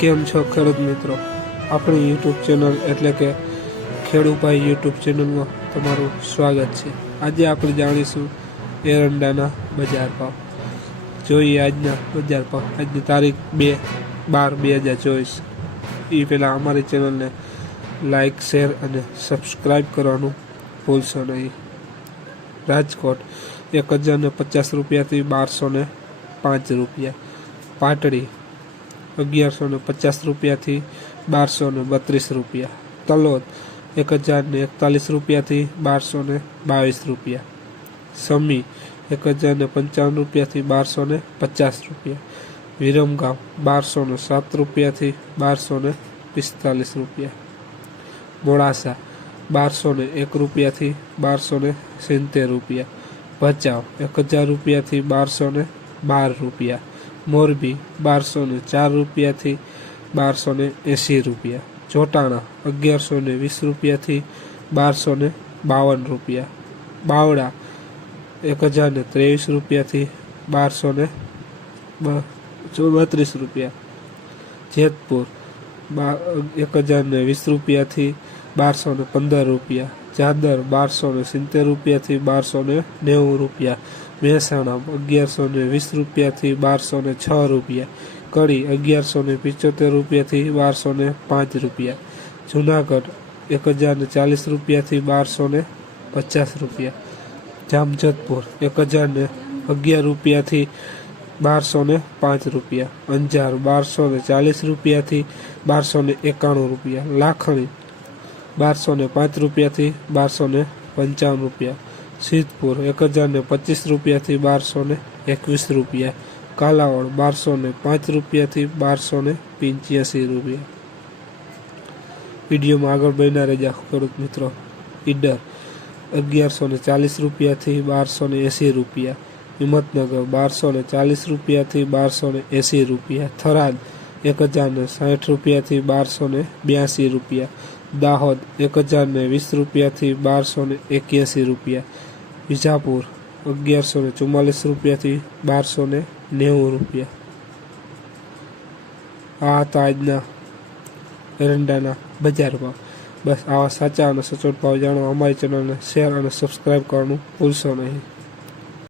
કેમ છો ખેડૂત મિત્રો? આપણી યુટ્યુબ ચેનલ એટલે કે ખેડૂભાઈ યુટ્યુબ ચેનલમાં તમારું સ્વાગત છે. આજે આપણે જાણીશું એરંડાના બજાર ભાવ. જોઈએ આજના બજાર ભાવ. આજની તારીખ બે બાર બે હજાર ચોવીસ. એ પહેલાં અમારી ચેનલને લાઈક શેર અને સબસ્ક્રાઈબ કરવાનું ભૂલશો નહીં. રાજકોટ એક હજારને પચાસ રૂપિયાથી બારસો ને પાંચ રૂપિયા. પાટડી અગિયારસો ને પચાસ રૂપિયાથી બારસો ને બત્રીસ રૂપિયા તલોદ એક હજાર ને એકતાલીસ રૂપિયાથી બારસો ને બાવીસ રૂપિયા સમી એક હજાર ને પંચાવન રૂપિયાથી બારસો ને પચાસ રૂપિયા વિરમગામ બારસો ને સાત રૂપિયાથી બારસો ને પિસ્તાલીસ રૂપિયા મોડાસા બારસો ને એક રૂપિયાથી બારસો ને સિત્તેર રૂપિયા ભચાઉ એક હજાર રૂપિયાથી બારસો ને બાર રૂપિયા મોરબી બારસો ને ચાર રૂપિયાથી બારસો ને એંસી રૂપિયા. ચોટાણા અગિયારસો ને વીસ રૂપિયાથી બારસો ને બાવન રૂપિયા. બાવડા એક હજાર ને ત્રેવીસ રૂપિયાથી બારસો ને બત્રીસ રૂપિયા. જેતપુર એક હજાર ને વીસ રૂપિયાથી બારસો ને પંદર રૂપિયા. ચાદર બારસો ને સિત્તેર રૂપિયાથી બારસો ને નેવું રૂપિયા. મહેસાણા અગિયારસો ને વીસ રૂપિયાથી બારસો ને છ રૂપિયા કડી અગિયારસો ને પિચોતેર રૂપિયાથી બારસો ને પાંચ રૂપિયા જુનાગઢ એક હજાર ને ચાલીસ રૂપિયાથી બારસો ને પચાસ રૂપિયા જામજોધપુર એક હજાર ને અગિયાર રૂપિયાથી બારસો ને પાંચ રૂપિયા અંજાર બારસો ને ચાલીસ રૂપિયાથી બારસો ને એકાણું રૂપિયા લાખણી બારસો ને પાંચ રૂપિયાથી બારસો ને પંચાવન રૂપિયા સિદ્ધપુર એક હજાર ને પચીસ રૂપિયાથી બારસો ને એકવીસ રૂપિયા કાલાવડ બારસો ને પાંચ રૂપિયાથી બારસો ને પંચ્યાસી રૂપિયા વિડીયોમાં આગળ બન્યા રહેજા ખેડૂત મિત્રો ઈડર અગિયારસો ને ચાલીસ રૂપિયાથી બારસો ને એંસી રૂપિયા હિંમતનગર બારસો ને ચાલીસ રૂપિયાથી બારસો ને એંસી રૂપિયા થરાદ એક હજાર ને સાઠ રૂપિયાથી બારસો ને બ્યાસી રૂપિયા દાહોદ એક હજાર ને વીસ રૂપિયાથી બારસો ને એક્યાસી રૂપિયા વિજાપુર અગિયારસો ને ચુમ્માલીસ રૂપિયાથી બારસો ને નેવું રૂપિયા. આ હતા આજના એરંડાના બજાર ભાવ. બસ આવા સાચા અને સચોટ ભાવ જાણવા અમારી ચેનલને શેર અને સબસ્ક્રાઈબ કરવાનું ભૂલશો નહીં.